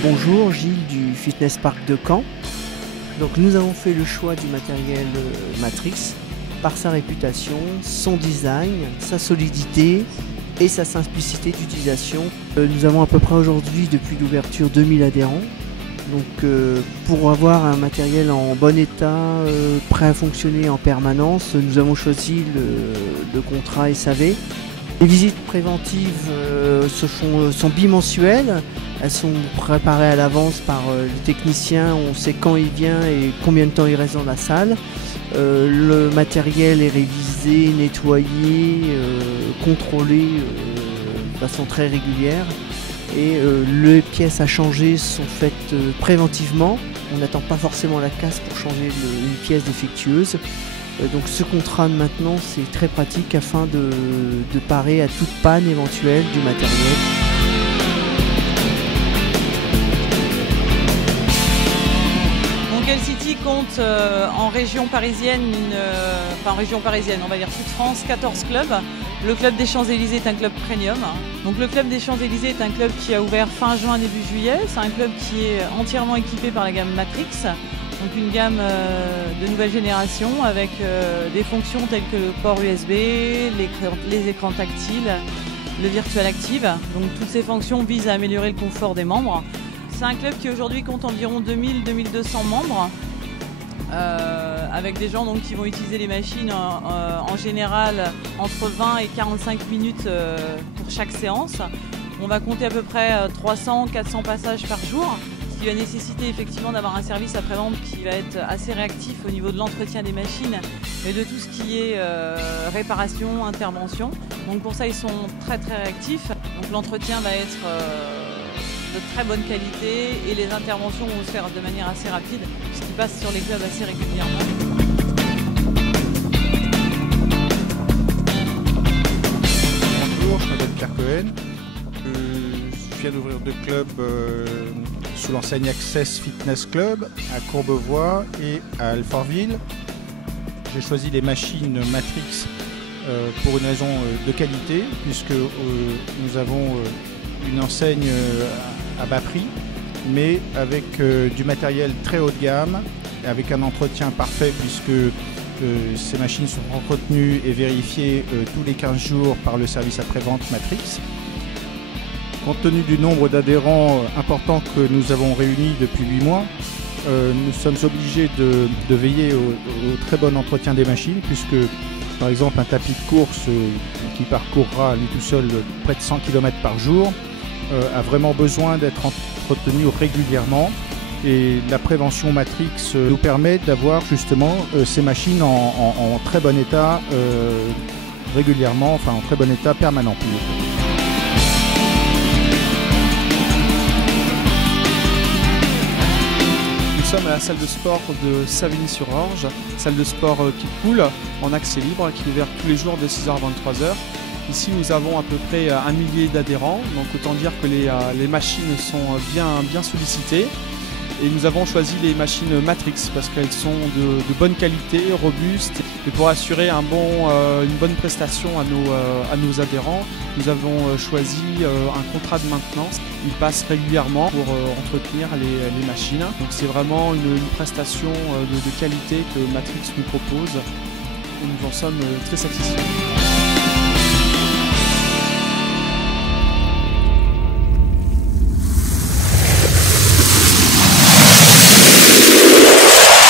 Bonjour, Gilles du Fitness Park de Caen. Donc nous avons fait le choix du matériel Matrix par sa réputation, son design, sa solidité et sa simplicité d'utilisation. Nous avons à peu près aujourd'hui, depuis l'ouverture, 2000 adhérents. Donc pour avoir un matériel en bon état, prêt à fonctionner en permanence, nous avons choisi le contrat SAV. Les visites préventives sont bimensuelles. Elles sont préparées à l'avance par le technicien. On sait quand il vient et combien de temps il reste dans la salle. Le matériel est révisé, nettoyé, contrôlé de façon très régulière. Et les pièces à changer sont faites préventivement. On n'attend pas forcément la casse pour changer une pièce défectueuse. Donc ce contrat de maintenant, c'est très pratique afin de parer à toute panne éventuelle du matériel. Donc LCT compte en région parisienne, en région parisienne, on va dire toute France, 14 clubs. Le club des Champs-Élysées est un club premium. Donc le club des Champs-Élysées est un club qui a ouvert fin juin, début juillet. C'est un club qui est entièrement équipé par la gamme Matrix. Donc une gamme de nouvelle génération avec des fonctions telles que le port USB, les écrans tactiles, le Virtual Active. Donc toutes ces fonctions visent à améliorer le confort des membres. C'est un club qui aujourd'hui compte environ 2000-2200 membres. Avec des gens donc, qui vont utiliser les machines en général entre 20 et 45 minutes pour chaque séance. On va compter à peu près 300-400 passages par jour, ce qui va nécessiter effectivement d'avoir un service après-vente qui va être assez réactif au niveau de l'entretien des machines et de tout ce qui est réparation, intervention. Donc pour ça ils sont très réactifs. Donc l'entretien va être de très bonne qualité et les interventions vont se faire de manière assez rapide puisqu'ils passent sur les clubs assez régulièrement. Bonjour, je m'appelle Pierre Cohen. Je viens d'ouvrir 2 clubs sous l'enseigne Access Fitness Club à Courbevoie et à Alfortville. J'ai choisi les machines Matrix pour une raison de qualité puisque nous avons une enseigne à bas prix, mais avec du matériel très haut de gamme, avec un entretien parfait puisque ces machines sont entretenues et vérifiées tous les 15 jours par le service après-vente Matrix. Compte tenu du nombre d'adhérents important que nous avons réunis depuis 8 mois, nous sommes obligés de veiller au très bon entretien des machines puisque par exemple un tapis de course qui parcourra lui tout seul près de 100 km par jour a vraiment besoin d'être entretenu régulièrement et la prévention Matrix nous permet d'avoir justement ces machines en très bon état régulièrement, enfin en très bon état permanent. Nous sommes à la salle de sport de Savigny-sur-Orge, salle de sport qui coule en accès libre, qui est ouverte tous les jours de 6h à 23h. Ici, nous avons à peu près 1 millier d'adhérents, donc autant dire que les machines sont bien sollicitées. Et nous avons choisi les machines Matrix parce qu'elles sont de bonne qualité, robustes. Et pour assurer une bonne prestation à nos adhérents, nous avons choisi un contrat de maintenance. Ils passent régulièrement pour entretenir les machines. Donc c'est vraiment une prestation de qualité que Matrix nous propose et nous en sommes très satisfaits.